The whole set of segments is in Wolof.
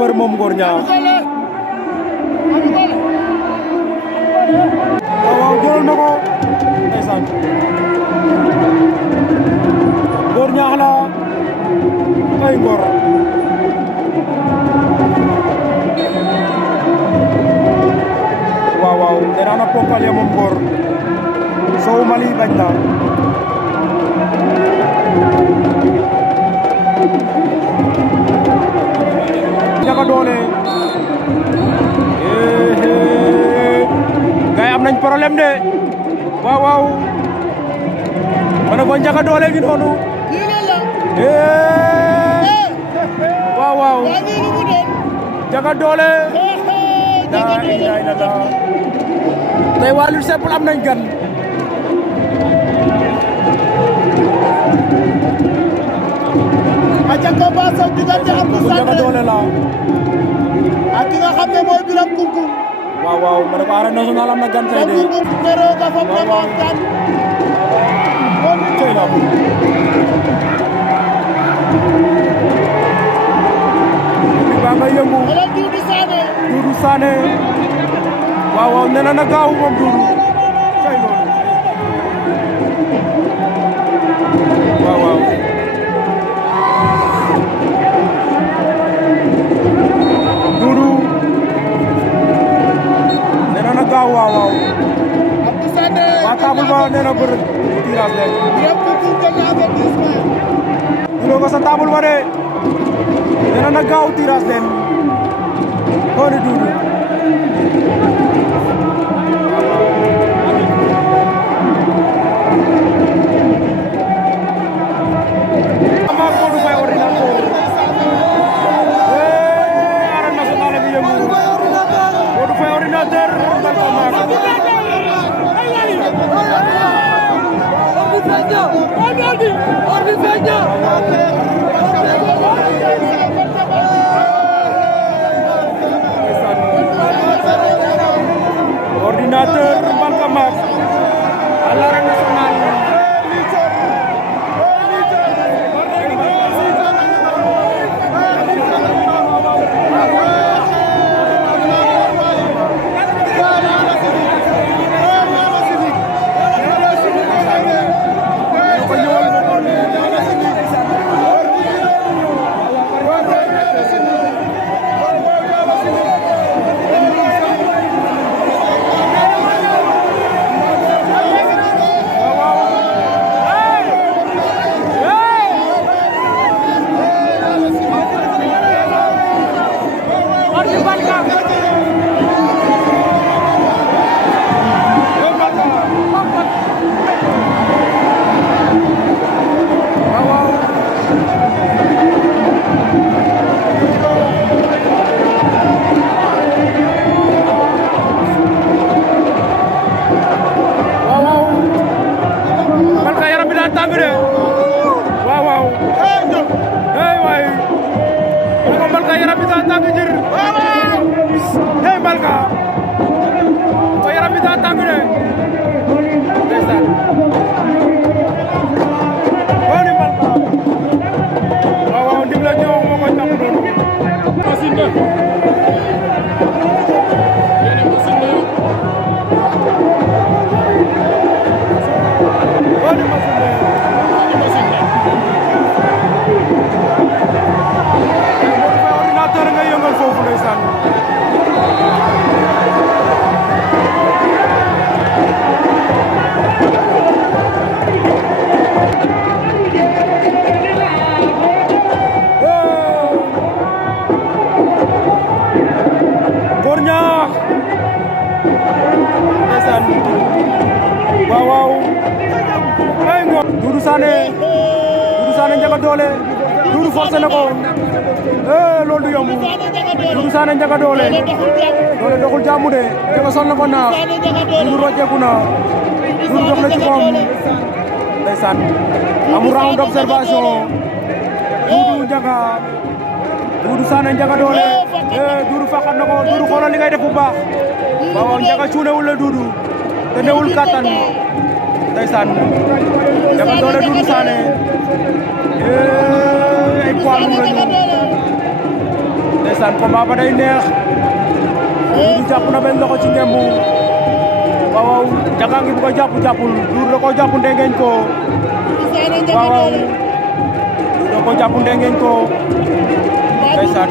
mbër moom Ngor Niakh waaw jël na ko ndeysaan Ngor Niakh la ay Ngor waaw nee na ponkal ya moom Ngor Sow Mali bañ na Ndiaga Dolé gaay am nañ problème de waaw mana ko Ndiaga Dolé gi noonu waaw Ndiaga Dolé la ilaha illallah tey waa lutte simple am nañ gan aca combat soog diggante Abdou Sané Ndiaga Dolé la ak ki nga xam ne mooy Biram Koungkoung waaw ma ne ko arène nationale am na gan tey de Koungkoung nero nga fa moom gan tey la bi ba nga yëngu wala Doudou Sané Doudou Sané waaw nee na gaaw moom Doudou tey loolu waaw Doudou nee na gaaw waaw Abdou Sané waa table ba nee na bër tirage leen Biram Koungkoung jël na avertissement duloo ko sa table ba de nee na gaaw tirage leen xooli Doudou Ordinateur Mbalka Mak à l'arène nationale Doudou Sané Ndiaga Dolé Doudou forcé na ko loolu du yomb Doudou Sané Ndiaga Dolé doxul jàmm de Ndiaga sol na ko naax Doudou rocceeku na Doudou dox na ci koom ndeysaan amul round d'observation Doudou Ndiaga Doudou Sané Ndiaga Dolé Doudou faqat na ko Doudou xoolal li ngay def bu baax waaw Ndiaga cuunewul la Doudou te newul kattan ndeysaan Ndiaga Dolé Doudou Sané ay poids lourd lañu ndeysaan combat ba day neex Doudou jàpp na benn loxo ci ngembu waaw waaw Ndiaga ngi bëgg a jàppul Doudou da koo jàpp ndengeñ ko waaw waaw Doudou da koo jàpp ndengeñ ko ndeysaan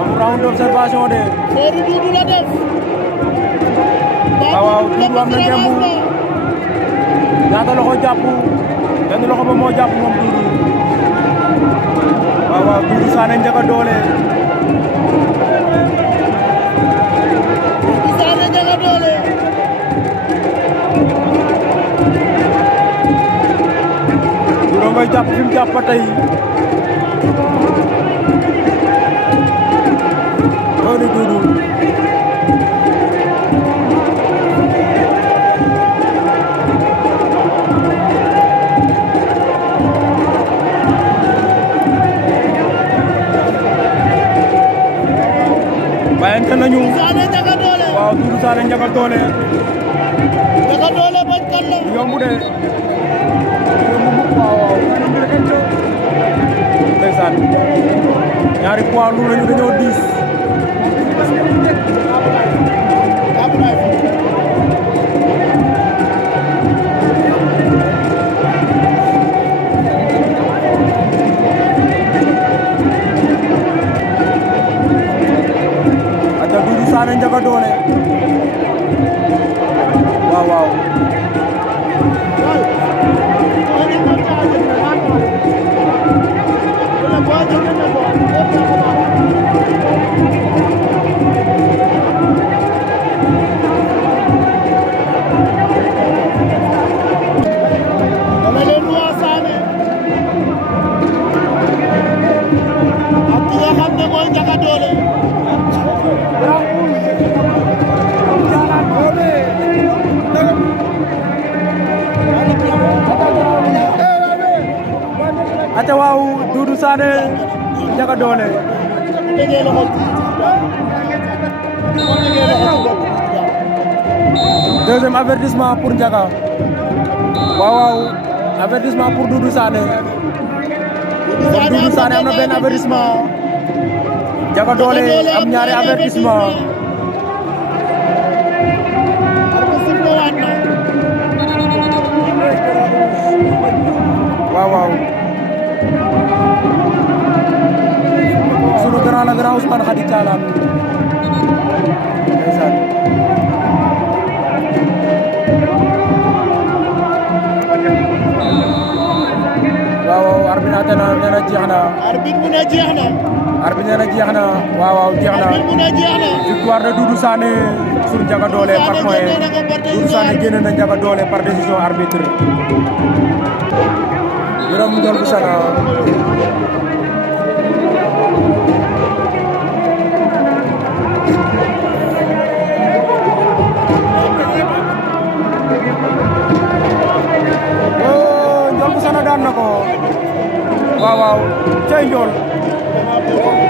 am round d'observation de waaw waaw Doudou am na ngembu ñaata loxo jàpp benn loxo ba moo jàpp moom Doudou waaw waaw Doudou Sané Ndiaga Dolé Doudou ngay jàpp fi mu jàpp ba tey loolu Doudou bayante nañu waaw Doudou Sané Ndiaga Dolé bañkat la yomb de waaw ndeysaan ñaari poids lourds lañu dañoo diis aja Doudou Sané Ndiaga Dolé waaw waaw aca waaw Doudou Sané Ndiaga Dolé deuxième avertissement pour Ndiaga waaw waaw avertissement pour Doudou Sané Doudou Sané am na benn avertissement Ndiaga Dolé am ñaari avertissement waaw waaw sunu grand la grand Ousmane Khady Thialam ndeysaan waaw waaw arbitre nee na jeex na arbitre mu ne jeex na arbitre nee na jeex na waaw waaw jeex na victoire de Doudou Sané sur Ndiaga Dolé par point Doudou Sané génn na Ndiaga Dolé par décision arbitre Biram Ndiol bu Sana Ndiol bu Sana daan na ko waaw waaw cey Ndiol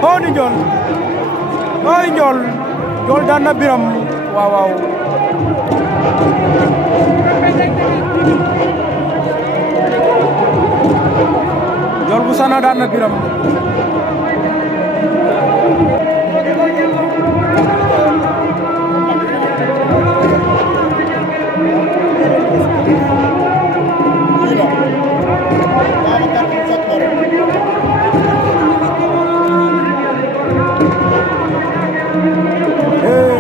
oo di Ndiol ooy Ndiol daan na Biram waaw waaw Ndiol bu Sana daan na Biram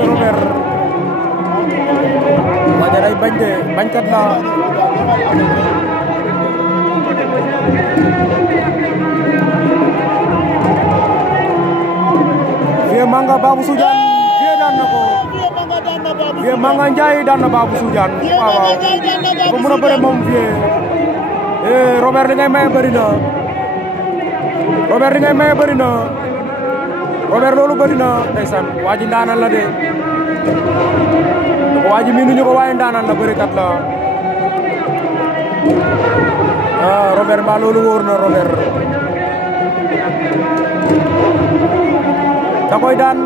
Robert waja day bañ de bañkat la Vieux Manga Babou Soudiane Vieux daan na ko Vieux Manga Ndiaye daan na Babou Soudiane waaw waaw dafa mën a bëre moom Vieux Robert li ngay maye bëri na Robert li ngay maye bëri na Robert loolu bëri na ndeysaan waa ji ndaanaan la de waa ji miinuñu ko waaye ndaanaan la bërikat la Robert mbaa loolu wóor na Robert da koy daan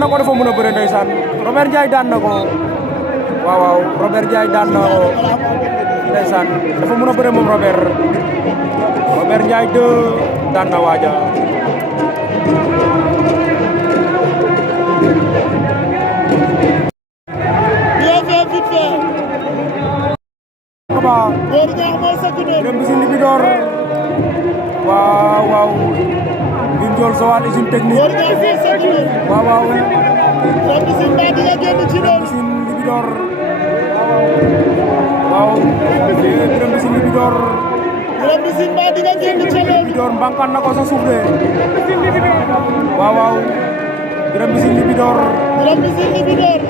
na ko dafa mën a bëre ndeysaan Robert Ndiaye daan na ko waaw waaw Robert Ndiaye daan na ko ndeysaan dafa mën a bëre moom Robert Ndiaye 2 daan na waaja waaw waaw Birame Mbissine ba di nga génn ci loolu. Libidor waaw Birame Mbissine Libidor. Birame Mbissine ba di nga génn ci loolu. Libidor mbankan na ko sa suuf de waaw waaw Birame Mbissine Libidor. Birame Mbissine Libidor.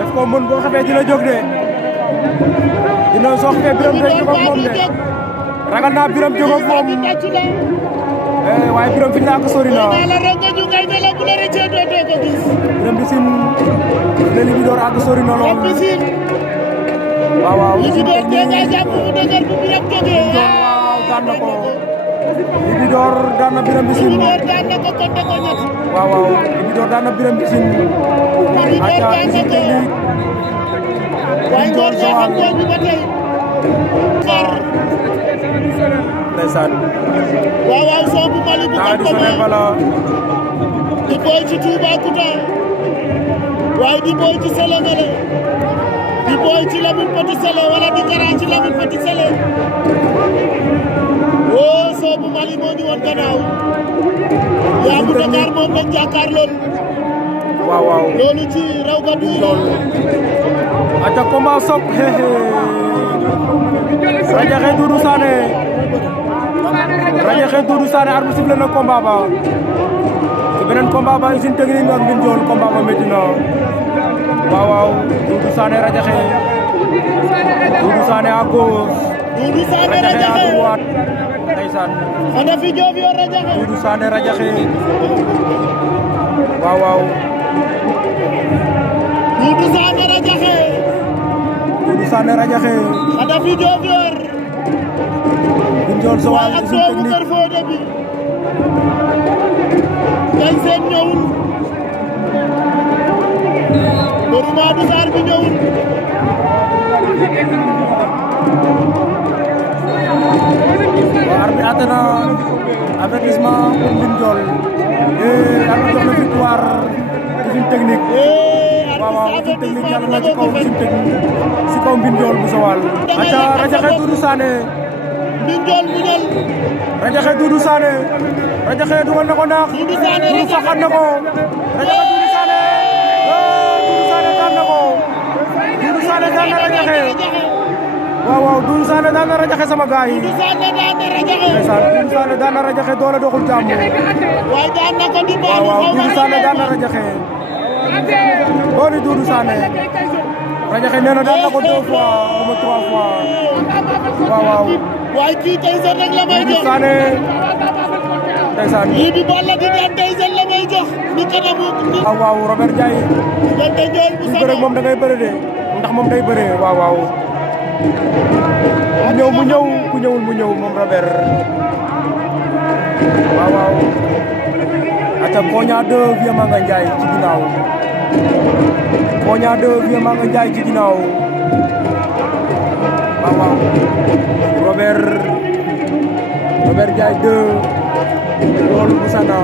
daf ko mën boo xamee dina jóg de dina soo xamee Birame day jóg ak moom de ragal naa Birame jóg ak moom waaye Birame fi ñu laa ko sori na. Birame Mbissine le Libidor ak sori na lool. waaw waaw Libidor de nga jàpp mu dëgër bu Birame jógee. waaw daan na ko Libidor daan na Birame Mbissine. Libidor daan na ko kon da ko ñett. waaw waaw Libidor daan na Birame Mbissine. Libidor daan na ko waaye Ngor ñoo xam Ngor bi ba tey. ndeysaan. waaw waaw soo bu Mali bu di Sénégal bala. di boy ci Toubacouta waaye di boy ci Sélémélé di boy ci Lamine Petit Sélé wala di Kara ci Lamine Petit Sélé oh soo bu Mali moo ñu woon gannaaw yaa bu Dakar moom lañ jàkkaar lool. waaw waaw loolu ci raw gàddu yi lool. aca combat sok Radiakhé Doudou Sané Radiakhé Doudou Sané arbitre sifflé na combat ba ci beneen combat ba usine technique ak Mbine Ndiol combat ba métti na waaw waaw Doudou Sané Radiakhé Doudou Sané à gauche Doudou Sané Radiakhé à Radiakhé droite ndeysaan ana fi Joof yor Radiakhé Doudou Sané Radiakhé waaw waaw Doudou Sané Radiakhé Doudou Sané Radiakhé ana fi Joof yor Mbine Ndiol Joal waaye ak usine doomu Kër technique Fodé bi tey seen ñëwul bëri Madou Sarr bi ñëwul arbitre atte na avertissement pour Mbine Ndiol arbitre jox na victoire usine technique waaw waaw usine technique yàlla na ci kaw usine technique si kaw Mbine Ndiol bu Joal aca Radiakhé Doudou Sané Mbine Ndiol mu ñël Radiakhé Doudou Sané Radiakhé dugal na ko naax Doudou Sané Doudou faxat na ko Radiakhé Doudou Sané Doudou Sané daan na ko Doudou Sané daan na Radiakhé waaw waaw Doudou Sané daan na Radiakhé sama gaay yi Doudou Sané daan na Radiakhé ndeysaan Doudou Sané daan na Radiakhé doole doxul jàmm waaye daan na ko di waaw waaw Doudou Sané daan na Radiakhé dooni Doudou Sané Radiakhé nee na daan na ko 2 fois ou 3 fois waaw waaw waaye kii tey sax rek la may Doudou jox Sané ndeysaan lii bi Balla di daan tey sax la may jox ni kanamu ni waaw waaw Robert Ndiaye diggante Ndiol bu ku bëre moom da ngay bëre de ndax moom day bëre waaw waaw ku ñëw mu ñëw ku ñëwul mu ñëw moom Robert waaw waaw aca Koña 2 Vieux Manga Ndiaye ci ginnaaw Koña 2 Vieux Manga Ndiaye ci ginnaaw waaw waaw Robert Ndiaye 2 loolu bu sana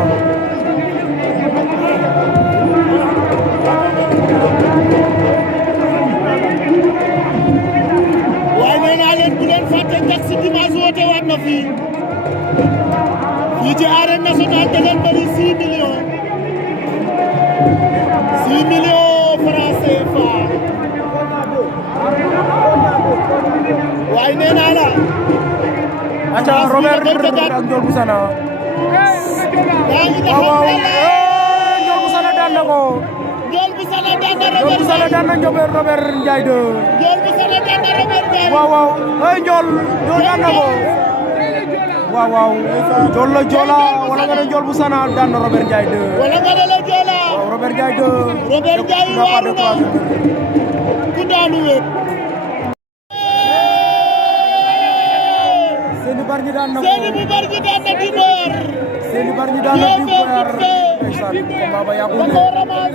waaye nee naa leen bu leen fàtte tax si dimanche woote waat na fii ci arène nationale da ngeen bëri 6 millions 6 millions francs CFA waaye nee naa la aca Robert ak Ndiol bu sana yaa ngi waaw waaw Ndiol bu sana daan na ko Ndiol bu Sana daan na Ndiol bu sana daan na Robert Ndiaye 2 Ndiol bu Sana daan na Robert Ndiaye waaw waaw ay Ndiol daan na ko waaw waaw Ndiol la Joola wala nga ne Ndiol bu sana daan na Robert Ndiaye 2 wala nga ne la Joola waaw Robert Ndiaye 2 Robert Ndiaye waaru na ku daanu wéet Seni Bargny daan na ko Seni bu Bargny daan na Dibor Seni Bargny daan na Dibor ndeysaan combat ba yàggul da de koo ramas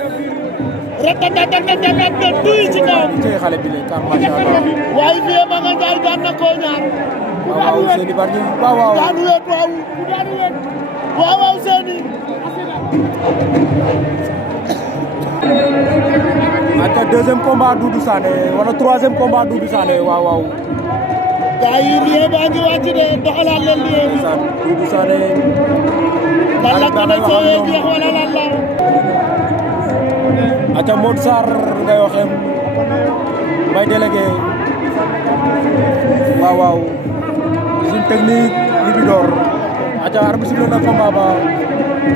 rek tuy ci kawam ci xale bi le kar macha Allah waaye Vieux Manga Ndiaye daan na koo ñaar waaw waaw Seni Bargny waaw waaw daanu wéet waaw waaw Seni aca deuxième combat Doudou Sané wala troisième combat Doudou Sané waaw waaw gaa yi lié baa ngi wàcc de doxalaat leen lié ndeysaan Doudou Sané lan la connexion yi jeex wala lan la aca Modou Sarr ngay waxem Mbaye délégué waaw usine technique Libidor aca arbitre sifflé na combat ba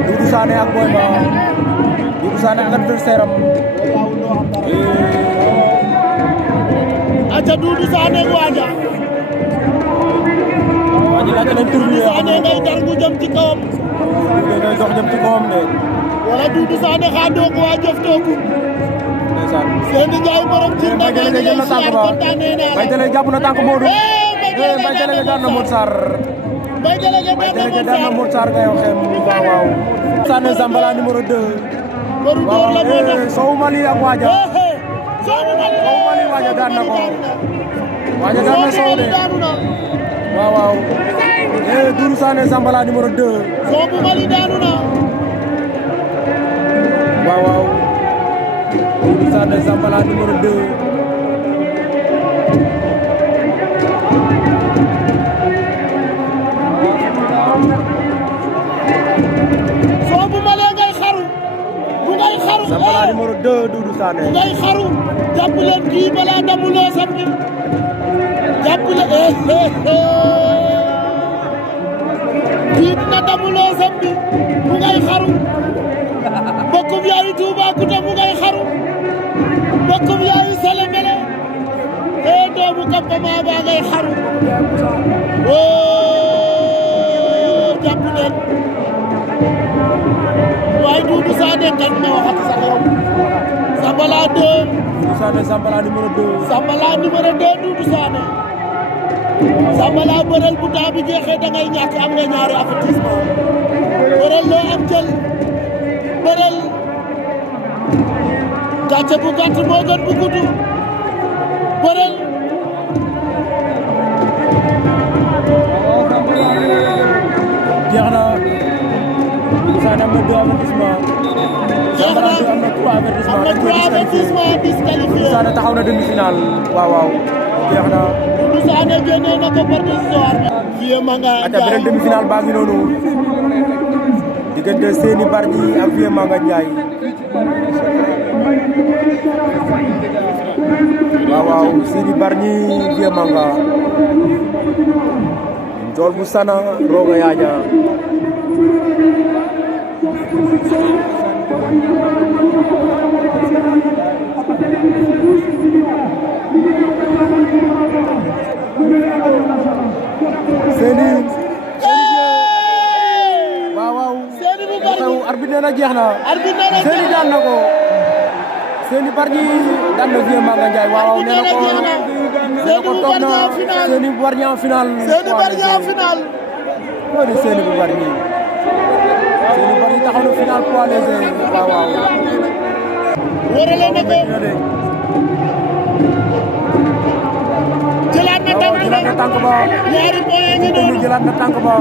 Doudou Sané ak Boy Ma Doudou Sané ak adversaire am aca Doudou Sané ak Wadia laaj nañ tur bi Sané ngay dar gu jëm ci kawam ngay dox jëm ci kawam de wala Doudou Sané xa doog waa jof toogu ndeysaan Seny Ndiaye borom ci Mbaye délégué jël na tànk ba Mbaye délégué jàpp na tànk Modou Mbaye délégué daan na Modou Sarr Mbaye délégué daan na Modou Sarr ngay waxee waaw Sané Zambala numéro 2 waaw Sow Mali ak Wadia Sow Mali Wadia daan na ko Wadia daan na Sow de waaw Doudou Sané Zambala numéro 2 Sow Mali daanu na waaw Doudou Sané Zambala numéro 2 Sow Mali ngay xaru bu ngay xaru Zambala numéro 2 Doudou Sané bu ngay xaru jàpp leen kii balaa damuloo samedi jàpp leen kii dina damuloo samedi bu ngay xaru mbokkum yaayu Toubacouta bu ngay xaru mbokkum yaayu Sélémélé doomu campement ba ngay xaru jàpp leen waaye Doudou Sané kañ na waxati sax yow Zambala 2 Doudou Sané Zambala numéro 2 Zambala numéro 2 Doudou Sané Zambala bëreel bu temps bi jeexee da ngay ñàkk am nga ñaari avertissement bëreel loo am jël bëreel gàcce bu gàtt moo gën bu gudd bëreel jeex na Doudou Sané am na 2 avertissement Zambala am na 3 avertissement am na 3 avertissement disqualifié Doudou Sané taxaw na demi-finale waaw jeex na Doudou Sané génnee na ko par décision Vieux Manga aca beneen demi-finale baa ngi noonu diggante Seny Bargny ak Vieux Manga Ndiaye waaw Seny Bargny Vieux Manga Njool bu sana roga yaaja Seny waaw Seny bu Bargny arbitre nee na jeex na Seny daan na ko Seny Bargny daan na Vieux Manga Ndiaye waaw nee na ko toog na Seny Bargny en finale Seny Bargny en finale mooy de Seny Bargny taxaw na finale poids léger waaw wërale na ko jëlaat na tànk ba ñaari point ngi noonu jëlaat na tànk ba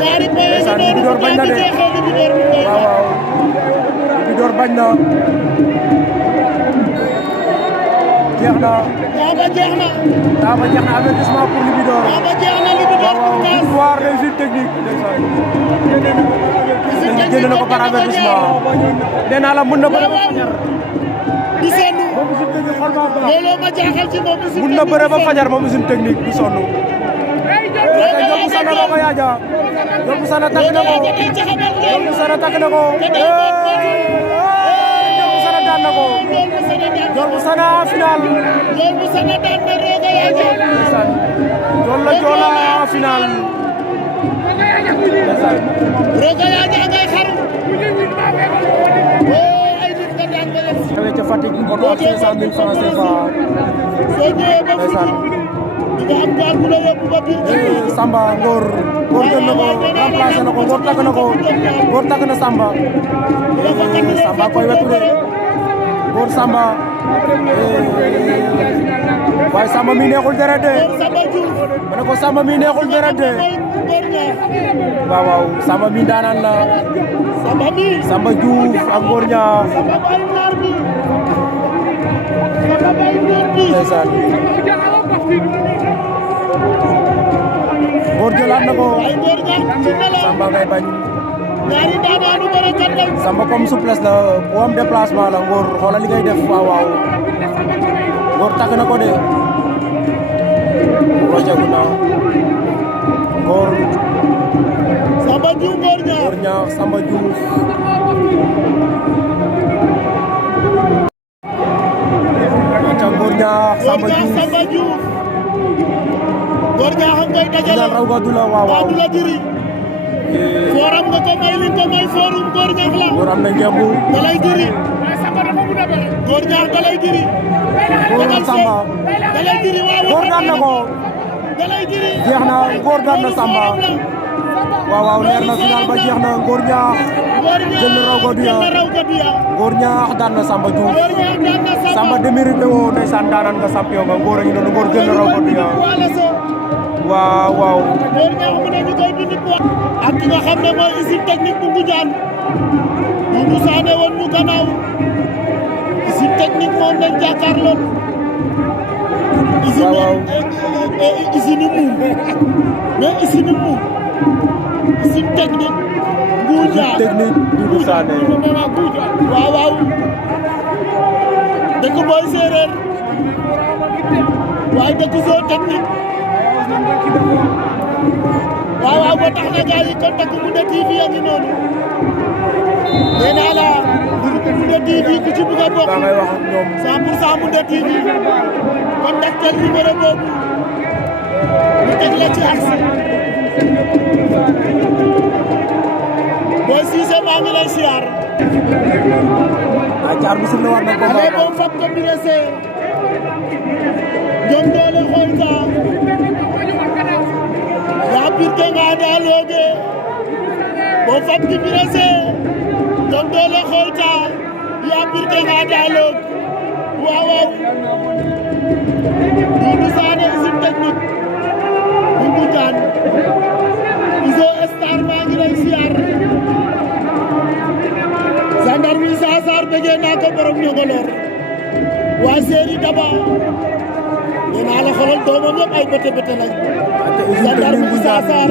ñaari point ngi noonu Libidor bañ na de waaw Libidor bañ na jeex na daa ba jeex na avertissement pour Libidor waaw victoire réussite technique génn na ko par avertissement nee naa la mën na bëre ba fajar du sonn moom usine technique xool maa baax looloo ma jaaxal ci moom usine mën na bëre ba fajar moom usine technique du sonn Ndiol Sana roga yaaja Ndiol Sana takk na ko Ndiol Sana takk na ko Ndiol Sana daan na ko Ndiol Sana final Ndiol la Joola final roga yaaja ngay xaru ay nit nga daan ba leen xewe ca Fatick oto ak 500 000 francs CFA soo ñëwee ba ndeysaan di nga am gaal bu la yóbbu ba biir Samba Ngor jël na ko remplacé na ko Ngor takk na ko Ngor takk na Samba Samba koy wetu de Ngor Samba waaye Samba mi neexul deret de ma ne ko Samba mi neexul deret de waaw Samba mi daanaan la Samba Diouf ak Ngor Niang ndeysaan Ngor jëlaat na ko Samba ngay bañ ñaari daanaanu bërekat lañ. Samba comme souplesse la bu am déplacement la Ngor xoolal li ngay def waaw Ngor takk na ko de roceeku na Ngor Samba Diouf Ngor Niakh Samba Diouf Ngor Niakh Samba Diouf Ngor Niakh xam ngay dajale raw gàddu la waaw du la diri forum nga ko may li ko may forum Ngor Niakh la Ngor am na ngembu da lay diri Ngor Niakh da lay diri Samba da lay diri Ngor daan na ko da lay diri jeex na Ngor daan na Samba waaw leer na final ba jeex na Ngor Niakh jël na raw gàddu ya Ngor Niakh daan na Samba Diouf Samba démérité woo ndeysaan daanaan nga champion nga Ngor a ngi noonu Ngor jël na raw gàddu ya waaw Ngor Niakh mu ne ñu koy bind ak ki nga xam ne mooy usine technique bu Ngoundiane Doudou Sané woon ñu gannaaw usine technique moom lañ jàkkaarloon usine mu mais usine mu usine technique Ngoundiane Doudou Sané waaw dëkk Boy Séeréer waaye dëkk Zo technique waaw ba tax na gars yi contact Moundé TV a ngi noonu nee naa la groupe Moundé TV ku ci bëgg a bokk 100% Moundé TV contactel numéro boobu ñu teg la ci axe Boy Cissé maa ngi lay siyaar caar bi sifle war na ko ale bom fab ko birese jom doole xoyta yaa birte nga daalooge bom fab ki birese jom doole xoyta yaa birte nga daaloog waaw Doudou Sané usine technique bu Ngoundiane Izo Star maa ngi lay siyaar gendarme Issa Sarr bëggee naa ko borom Ñongolor waa Séeri Daba nee naa la xoolal doomam yëpp ay bete lañ gendarme Issa Sarr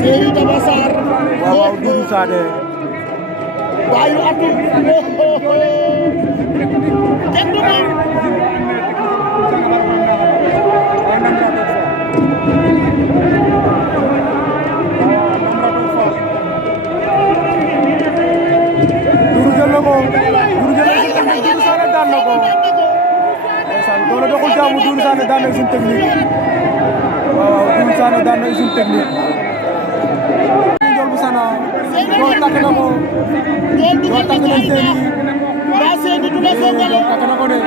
Séeri Daba Sarr waaw Doudou Sané baayu atul kenn du moom Doudou Sané daan na ko ndeysaan doole doxul jaamu Doudou Sané daan na usine technique waaw Doudou Sané daan na usine technique Ndiol bu Sana dool takk na ko dool takk na Séni ba Séni du la songale takk na ko de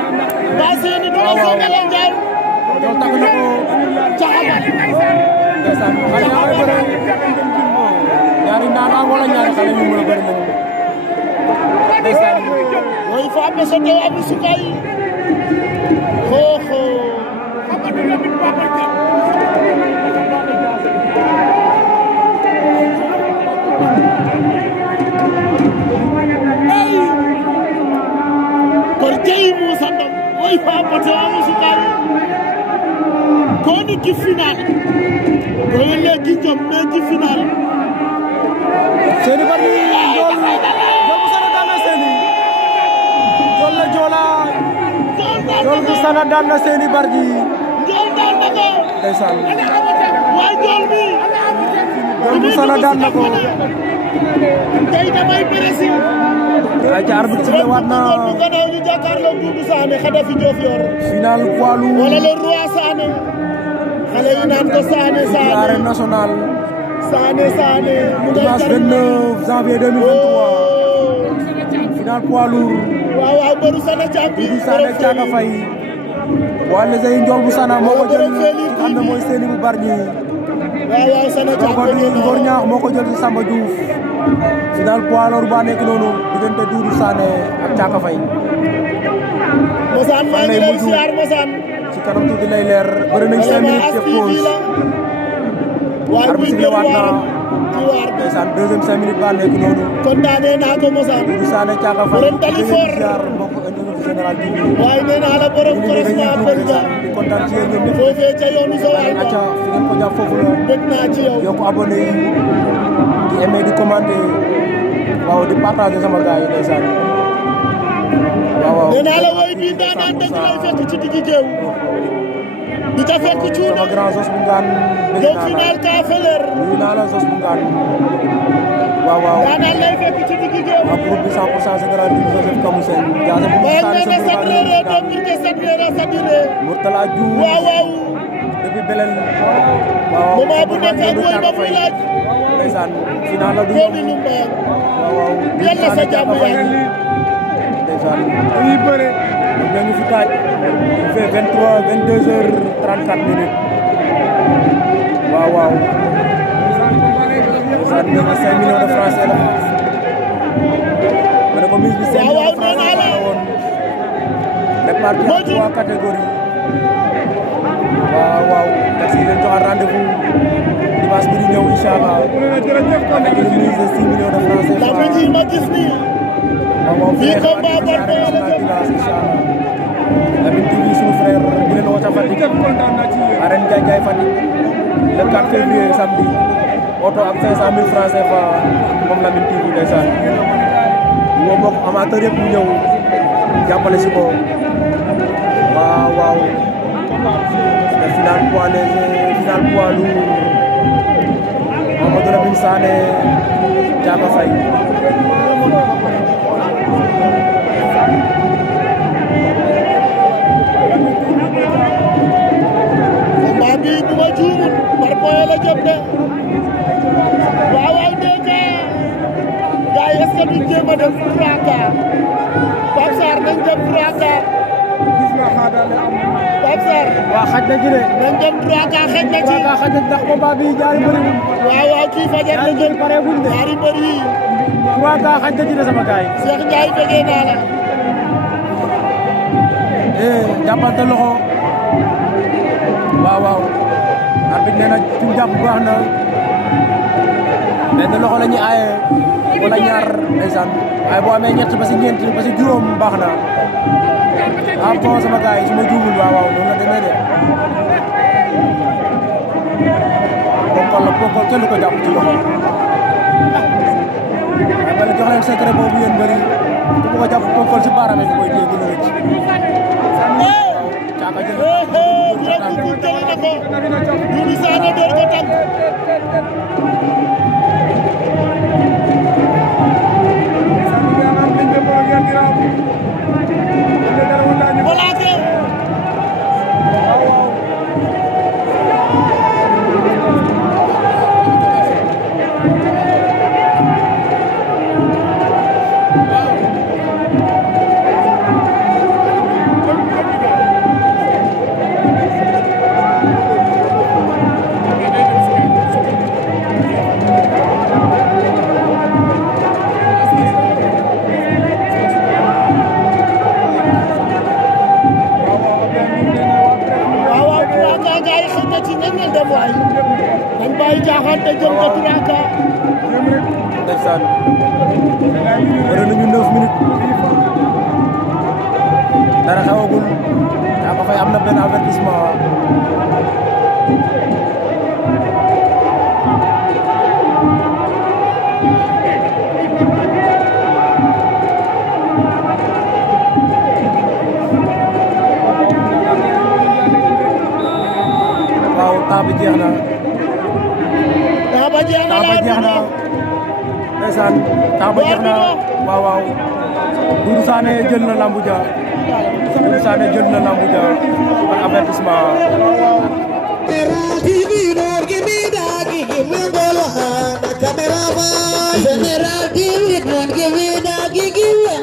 ba Séni du la songale Ndiaye dool takk na ko caxabal ndeysaan xale yaa ngi bëre ñaari ndaanaan wala ñaari xale yu mën a bëri nañu ndeysaan woy fa am so tew am sukay ho kor jey mu sandam woy fa am tew am sukay ko ni ki final ko le ki jom me ki final Séni Bargny Ndiol bu Sana daan na Séni Ndiol la Joola Ndiol bu Sana daan na Séni Bargny Ndiol daan na ko ndeysaan waay Ndiol bi Ndiol bu Sana daan na ko tey damay presi ay ca arbitre sifflé waat na bu gannaaw ñu jàkkaarloo Doudou Sané Khadafi Diofior final poids lourd wala le roi Sané xale yi naan ko Sané arène nationale Sané mu ngay dimanche 29 janvier 2023 final poids lourd waaw Boru Sana Thiapi Doudou Sané Thiaka Faye wala Zey Ndiol bu Sana moo ko jël xam ne mooy Séni bu Bargny waaw Sana Thiapi Ngor Niakh moo ko jël ci Samba Diouf final poids lourd ba nekk noonu diggante Doudou Sané ak Thiaka Faye Mosaan maa ngi lay siyaar Mosaan ci kanam tuuti lay leer bëri nañ 5 minutes de pause arbitre sifflé waat na ndeysaan deuxième 5 minutes ba nekk noonu kontaanee naa ko Mosaan Doudou Sané Thiaka Faye borom tali fort ziar mbokk internet général TV waaye nee naa la borom correspondant pël ga di kontaan ci yéen ñoom ñëpp foofee ca yoonu Joal ba acca fi ngeen ko jàpp foofu la bëgg naa ci yow yokk abonné yi di aimer di commenter waaw di partager sama gars yi ndeysaan waaw nee naa la way bii daanaan dëgg lay fekk ci diggi géew di ta fekk cuuna sama grand Zoss bu ngaan yow final ka feler nuyu naa la Zoss bu ngaan waaw daanaan lay fekk ci diggi géew ak groupe bi 100% général di Joseph Kamou Sène jaase bu waaw saani nee na sadrere dopir ke sadrere sadire Mourtala Diouf waaw depuis Belel waaw moment bu nekk ak woy ba muy laaj ndeysaan final la du Tony Lumba waaw yàlla sa jàmm yàgg ndeysaan dañuy bëre ñoo ngi fi taaj il fait 22h34 minutes waaw ndeysaan ñu ngi 5 millions de francs CFA ma ne ko mise bi 5 millions de francs CFA la woon réparti en 3 catégories waaw merci leen joxaat rendez-vous dimanche bi di ñëw incha allah avec une mise de 6 millions de francs CFA. lamb ji ma gis nii waaw fii combat bon dimanche incha allah Lamyn TV suñu frère di leen woo ca Fatick arène Ndiaye Fatick le 4 février samedi oto ak 500 000 francs CFA moom Lamyn TV ndeysaan woo mbokk amateur yëpp ñu ñëw jàppale si ko waaw le final poids léger final poids lourd Mamadou Lamine Sané Thiaka Faye combat bi bu ma juumul par point la jëm de waaw dégg nga gars yi est-ce que duñ jéem a def fracas Pape Sarr nañ dem fracas Pape Sarr waa xaj na ci de nañ dem fracas xëj na ci waa xaj na ndax combat bi ñaari mbër yi waaw kii fajar la jëm pareegul de ñaari mbër yi waa kaa xaj na ci de sama gaay Cheikh Ndiaye bëggee naa la jàppante loxo waaw arbitre nee na fi mu jàpp baax na benn loxo la ñuy aaye wala ñaar ndeysaan waaye boo amee ñett ba si ñeent ba si juróom baax na ah bon sama gars yi su ma juumul waaw noonu la demee de ponkol kenn du ko jàpp ci loxo waaye bala jox leen secret boobu yéen bëri ku ko jàpp ponkol si baaraam yi koy téye dina rëcc Thiaka jël Doudou Sané door ko tànk Bolaake dañ bàyyi caaxaan te jëm ko Turaka ndeysaan wara nañu 9 minutes dara xewagul Thiaka Faye am na benn avertissement waaw temps bi jeex na temps ba jeex na ndeysaan temps ba jeex na waaw Doudou Sané jël na lambu ja Doudou Sané jël na lambu ja ak avertissement General TV, don't give me that, give me